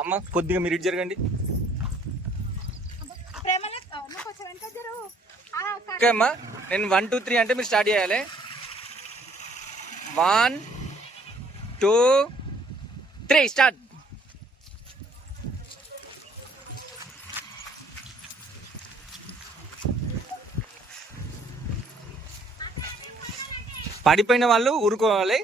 అమ్మ కొద్దిగా మీరు ఇటు జరగండి. ఓకే అమ్మా, నేను 1 2 3 అంటే మీరు స్టార్ట్ చేయాలి. 1 2 3 స్టార్ట్. పడిపోయిన వాళ్ళు ఊరుకోవాలి.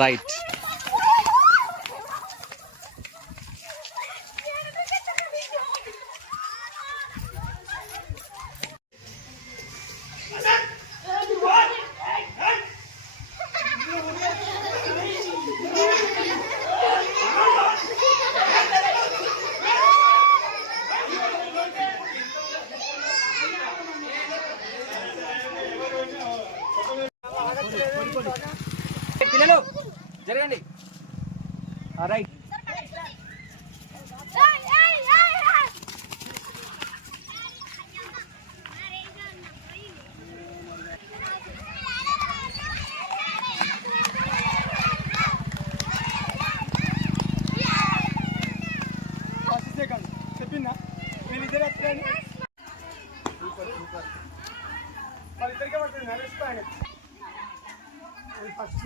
రైట్. పిల్లలు జరగండి. రైట్. చెప్పిందా వీళ్ళిద్దరు ఎత్తండి. వాళ్ళిద్దరికే పడుతుంది. నరేష్ ఫస్ట్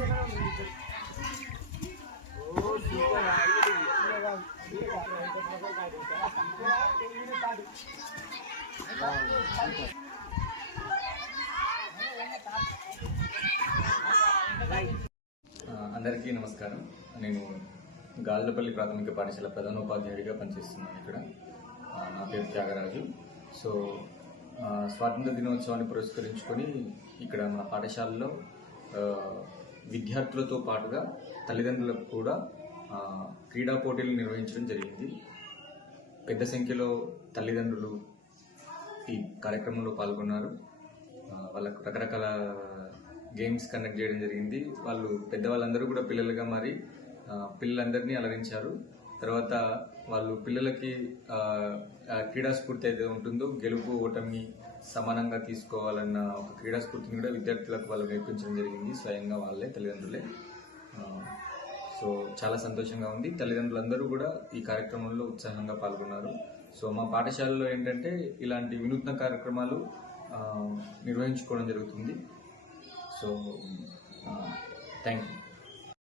అందరికీ నమస్కారం. నేను గాల్దపల్లి ప్రాథమిక పాఠశాల ప్రధానోపాధ్యాయుడిగా పనిచేస్తున్నాను ఇక్కడ. నా పేరు త్యాగరాజు. సో స్వాతంత్ర దినోత్సవాన్ని పురస్కరించుకొని ఇక్కడ మన పాఠశాలలో విద్యార్థులతో పాటుగా తల్లిదండ్రులకు కూడా క్రీడా పోటీలు నిర్వహించడం జరిగింది. పెద్ద సంఖ్యలో తల్లిదండ్రులు ఈ కార్యక్రమంలో పాల్గొన్నారు. వాళ్ళకు రకరకాల గేమ్స్ కండక్ట్ చేయడం జరిగింది. వాళ్ళు పెద్దవాళ్ళందరూ కూడా పిల్లలుగా మారి పిల్లలందరినీ అలరించారు. తర్వాత వాళ్ళు పిల్లలకి క్రీడా స్ఫూర్తి అయితే ఉంటుందో గెలుపు ఓటమి సమానంగా తీసుకోవాలన్న ఒక క్రీడా స్ఫూర్తిని కూడా విద్యార్థులకు వాళ్ళు నేర్పించడం జరిగింది, స్వయంగా వాళ్ళే తల్లిదండ్రులే. సో చాలా సంతోషంగా ఉంది. తల్లిదండ్రులందరూ కూడా ఈ కార్యక్రమంలో ఉత్సాహంగా పాల్గొన్నారు. సో మా పాఠశాలలో ఏంటంటే ఇలాంటి వినూత్న కార్యక్రమాలు నిర్వహించుకోవడం జరుగుతుంది. So thank you.